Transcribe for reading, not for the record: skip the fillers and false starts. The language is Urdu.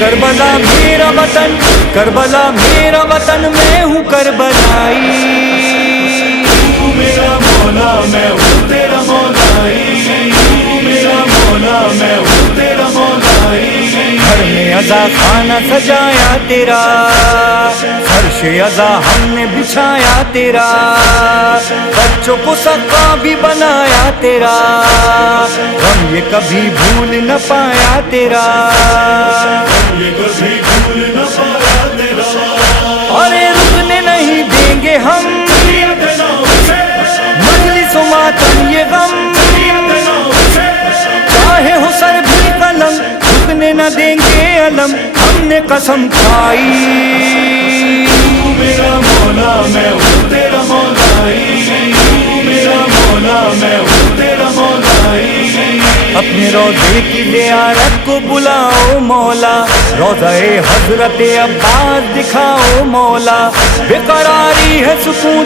کربلا میرا وطن، کربلا میرا وطن، میں ہوں کربلائی. تو میرا مولا میں ہوں تیرا مولائی، تو میرا مولا میں ہوں تیرا مولائی. گھر میں عزا خانہ سجایا تیرا، فرش عزا ہم نے بچھایا تیرا، بچوں کو سقا بھی بنایا تیرا، ہم یہ کبھی بھول نہ پایا تیرا، یہ کبھی بھول نہ پایا تیرا. اور رکنے نہیں دیں گے ہم مجلس و ماتم یہ غم، چاہے ہو سر بھی قلم، رکنے نہ دیں گے علم، ہم نے قسم کھائی. تو میرا مولا میں ہوں تیرا مولائی، تو میرا مولا میں ہوں تیرا مولائی. اپنے روضے کی زیارت کو بلاؤ مولا، روضہ حضرت عباس دکھاؤ مولا، بے قراری ہے سکون